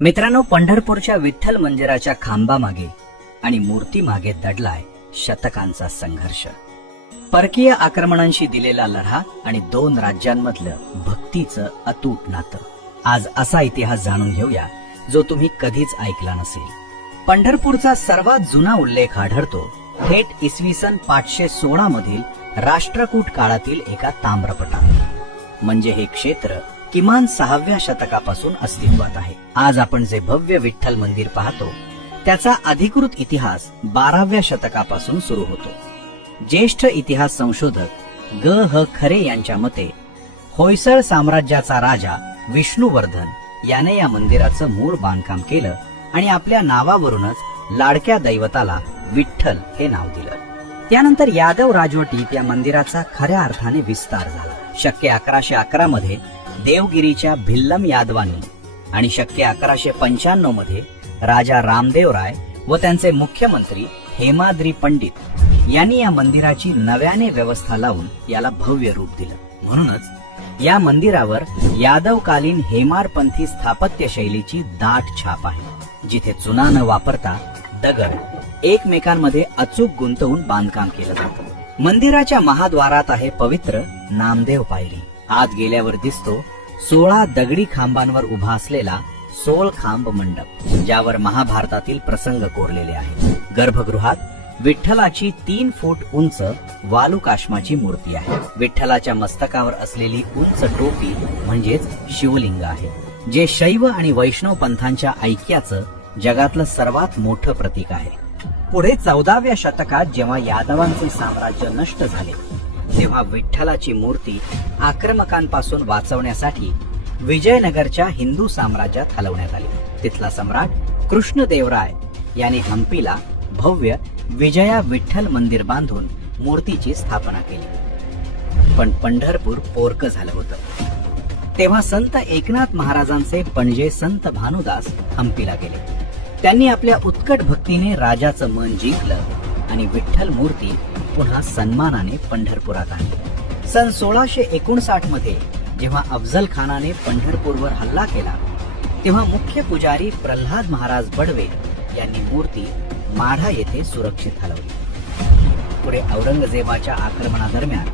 मित्रांनो, पंढरपूरच्या विठ्ठल मंदिराच्या खांबामागे आणि मूर्तीमागे दडलाय शतकांचा संघर्ष. परकीय आक्रमणांशी दिलेला लढा आणि दोन राज्यांमधलं भक्तीचं अतूट नातं. आज असा इतिहास जाणून घेऊया जो तुम्ही कधीच ऐकला नसेल. पंढरपूरचा सर्वात जुना उल्लेख आढळतो थेट इसवी सन 516 मधील राष्ट्रकूट काळातील एका ताम्रपटात. म्हणजे हे क्षेत्र किमान 6व्या शतकापासून अस्तित्वात आहे. आज आपण जे भव्य विठ्ठल मंदिर पाहतो त्याचा अधिकृत इतिहास 12व्या शतकापासून सुरू होतो. ज्येष्ठ इतिहास संशोधक ग ह खरे यांच्या मते होयसळ साम्राज्याचा राजा विष्णुवर्धन याने या मंदिराचं मूळ बांधकाम केलं आणि आपल्या नावावरूनच लाडक्या दैवताला विठ्ठल हे नाव दिलं. त्यानंतर यादव राजवटीत या मंदिराचा खऱ्या अर्थाने विस्तार झाला. शके 1111 मध्ये देवगिरीच्या भिल्लम यादवांनी आणि शके 1195 मध्ये राजा रामदेव राय व त्यांचे मुख्यमंत्री हेमाद्री पंडित यांनी या मंदिराची नव्याने व्यवस्था लावून याला भव्य रूप दिलं. म्हणूनच या मंदिरावर यादवकालीन हेमारपंथी स्थापत्य शैलीची दाट छाप आहे, जिथे चुना न वापरता दगड एकमेकांमध्ये अचूक गुंतवून बांधकाम केलं जातं. मंदिराच्या महाद्वारात आहे पवित्र नामदेव पायरी. आत गेल्यावर दिसतो 16 दगडी खांबांवर उभा असलेला 16 खांब मंडप, ज्यावर महाभारतातील प्रसंग कोरलेले आहेत. गर्भगृहात विठ्ठलाची 3 फूट उंच वालुकाश्माची मूर्ती आहे. विठ्ठलाच्या मस्तकावर असलेली उंच टोपी म्हणजेच शिवलिंग आहे, जे शैव आणि वैष्णव पंथांच्या ऐक्याचं जगातलं सर्वात मोठं प्रतीक आहे. पुढे 14व्या शतकात जेव्हा यादवांचे साम्राज्य नष्ट झाले तेव्हा विठ्ठलाची मूर्ती आक्रमकांपासून वाचवण्यासाठी विजयनगरच्या हिंदू साम्राज्यात हलवण्यात आली. तिथला सम्राट कृष्णदेवराय याने हम्पीला भव्य विजया विठ्ठल मंदिर बांधून मूर्तीची स्थापना केली. पण पंढरपूर पोरकं झालं होतं. तेव्हा संत एकनाथ महाराजांचे पणजे संत भानुदास हम्पीला गेले. त्यांनी आपल्या उत्कट भक्तीने राजाचं मन जिंकलं आणि विठ्ठल मूर्ती पुन्हा सन्मानाने पंढरपुरात आणली. सन 1659 मध्ये जेव्हा अफजल खानाने पंढरपूरवर हल्ला केला तेव्हा मुख्य पुजारी प्रल्हाद महाराज बडवे यांनी मूर्ती माढा येथे सुरक्षित हलवली. पुढे औरंगजेबाच्या आक्रमणादरम्यान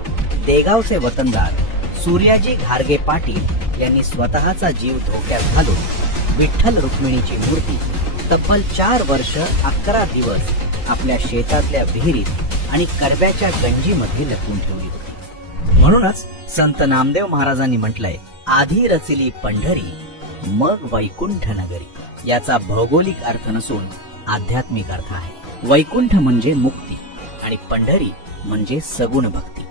देगावचे वतनदार सूर्याजी घारगे पाटील यांनी स्वतःचा जीव धोक्यात घालून विठ्ठल रुक्मिणीची मूर्ती तब्बल 4 वर्ष 11 दिवस आपल्या शेतातल्या विहिरीत आणि करब्याच्या गंजीमध्ये लपवून ठेवली होती. म्हणूनच संत नामदेव महाराजांनी म्हटलंय, आधी रचिली पंढरी मग वैकुंठ नगरी. याचा भौगोलिक अर्थ नसून आध्यात्मिक अर्थ आहे. वैकुंठ म्हणजे मुक्ती आणि पंढरी म्हणजे सगुण भक्ती.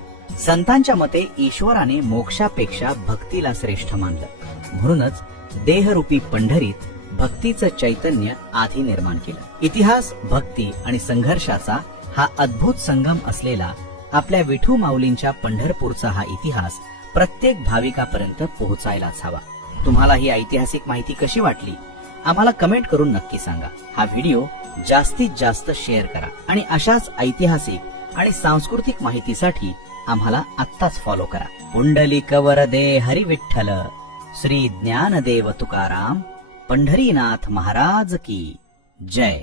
संतांच्या मते ईश्वराने मोक्षापेक्षा भक्तीला श्रेष्ठ मानलं. म्हणूनच देहरूपी पंढरीत भक्तीचं चैतन्य आधी निर्माण केलं. इतिहास, भक्ती आणि संघर्षाचा हा अद्भुत संगम असलेला आपल्या विठू माऊलींच्या पंढरपूरचा हा इतिहास प्रत्येक भाविकापर्यंत पोहोचायलाच हवा. तुम्हाला ही ऐतिहासिक माहिती कशी वाटली आम्हाला कमेंट करून नक्की सांगा. हा व्हिडिओ जास्तीत जास्त शेअर करा आणि अशाच ऐतिहासिक आणि सांस्कृतिक माहितीसाठी आम्हाला आत्ताच फॉलो करा. पुंडलिक वरदे हरी विठ्ठल, श्री ज्ञानदेव तुकाराम, पंढरीनाथ महाराज की जय.